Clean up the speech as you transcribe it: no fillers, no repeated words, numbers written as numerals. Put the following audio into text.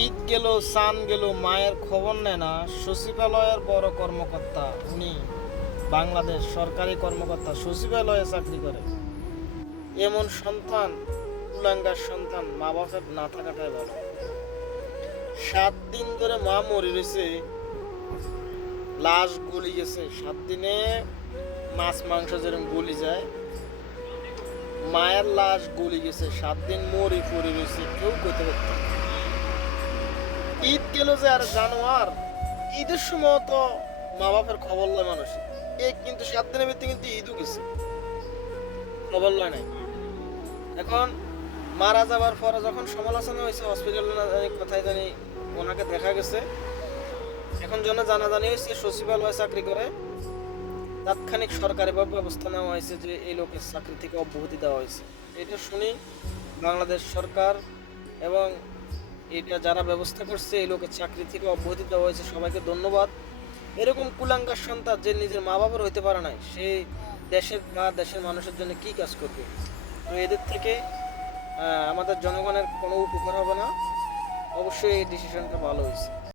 ঈদ গেল, সান গেল, মায়ের খবর নেয় না। সচিবালয়ের বড় কর্মকর্তা, উনি বাংলাদেশ সরকারি কর্মকর্তা, সচিবালয়ে চাকরি করে। এমন সন্তান, কুলাঙ্গার সন্তান, মা বাপের না থাকাটাই ভালো। 7 দিন ধরে মা মরে রয়েছে, লাশ গলি গেছে। 7 দিনে মাছ মাংস যেরকম গলি যায়, মায়ের লাশ গলি গেছে। 7 দিন মরি পড়ে রয়েছে, কেউ কইতে পারত না। ঈদ গেল যে আর জানোয়ার, ঈদের সময় তো মা বাপের খবর লয় মানুষ। কিন্তু 7 দিনের ভিতরে কিন্তু ঈদও গেছে, খবর লয় নাই। এখন মারা যাবার পরে যখন সমালোচনা হয়েছে হসপিটালে, না জানি কোথায় জানি ওনাকে দেখা গেছে, এখন জন্য জানাজানি হয়েছে সচিবালয়ে চাকরি করে। তাৎক্ষণিক সরকারিভাবে ব্যবস্থা নেওয়া হয়েছে যে এই লোকের চাকরি থেকে অব্যাহতি দেওয়া হয়েছে। এটা শুনি বাংলাদেশ সরকার এবং এটা যারা ব্যবস্থা করছে এই লোকের চাকরি থেকে অব্যাহতি দেওয়া হয়েছে, সবাইকে ধন্যবাদ। এরকম কুলাঙ্গার সন্তান যে নিজের মা বাবার হইতে পারে নাই, সে দেশের বা দেশের মানুষের জন্য কি কাজ করবে? তো এদের থেকে আমাদের জনগণের কোনো উপকার হবে না। অবশ্যই এই ডিসিশনটা ভালো হয়েছে।